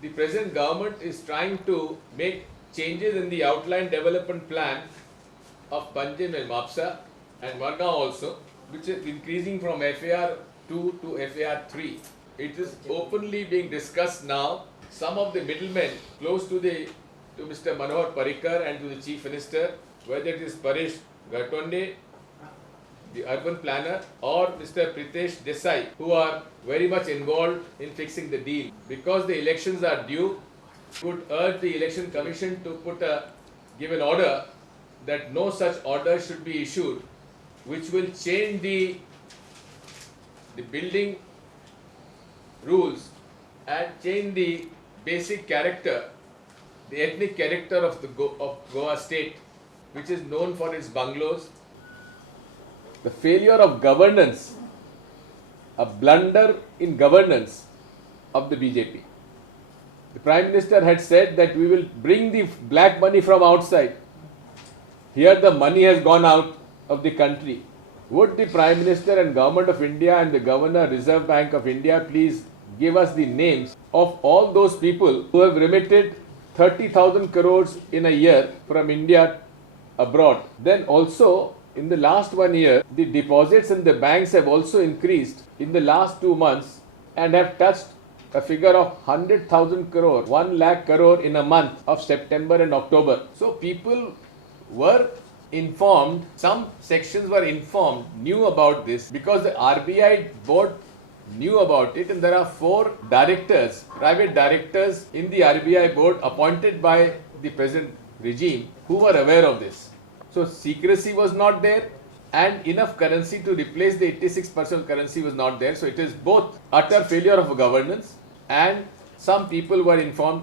the present government is trying to make changes in the outline development plan of Panjim and Mapsa and Vargaon also, which is increasing from FAR 2 to FAR 3. It is openly being discussed now. Some of the middlemen close to Mr. Manohar Parrikar and to the Chief Minister, whether it is Paresh Gatonde, the urban planner, or Mr. Pritesh Desai, who are very much involved in fixing the deal. Because the elections are due, would urge the Election Commission to give an order that no such order should be issued, which will change the building rules and change the basic character, the ethnic character of Goa state, which is known for its bungalows. The failure of governance, a blunder in governance of the BJP. The Prime Minister had said that we will bring the black money from outside. Here the money has gone out of the country. Would the Prime Minister and Government of India and the Governor Reserve Bank of India please give us the names of all those people who have remitted 30,000 crores in a year from India abroad? Then also, in the last 1 year, the deposits in the banks have also increased in the last 2 months and have touched a figure of 100,000 crore, 1 lakh crore in a month of September and October. So people were informed, some sections were informed, knew about this because the RBI board knew about it, and there are 4 directors, private directors in the RBI board appointed by the present regime who were aware of this. So secrecy was not there and enough currency to replace the 86% currency was not there. So it is both utter failure of governance and some people were informed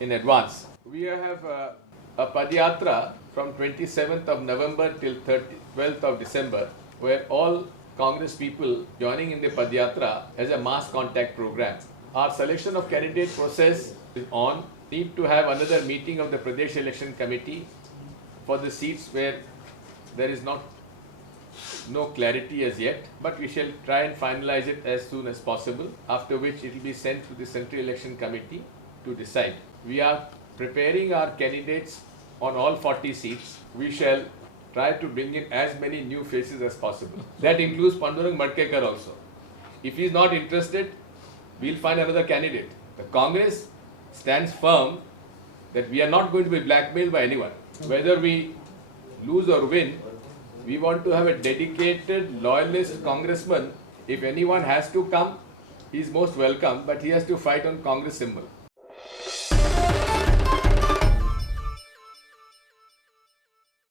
in advance. We have a Padyatra from 27th of November till 12th of December, where all Congress people joining in the Padyatra as a mass contact program. Our selection of candidate process is on. Need to have another meeting of the Pradesh Election Committee for the seats where there is no clarity as yet, but we shall try and finalize it as soon as possible, after which it will be sent to the Central Election Committee to decide. We are preparing our candidates on all 40 seats. We shall try to bring in as many new faces as possible. That includes Pandurang Madkekar also. If he is not interested, we will find another candidate. The Congress stands firm that we are not going to be blackmailed by anyone. Whether we lose or win, we want to have a dedicated, loyalist congressman. If anyone has to come, he is most welcome, but he has to fight on Congress symbol.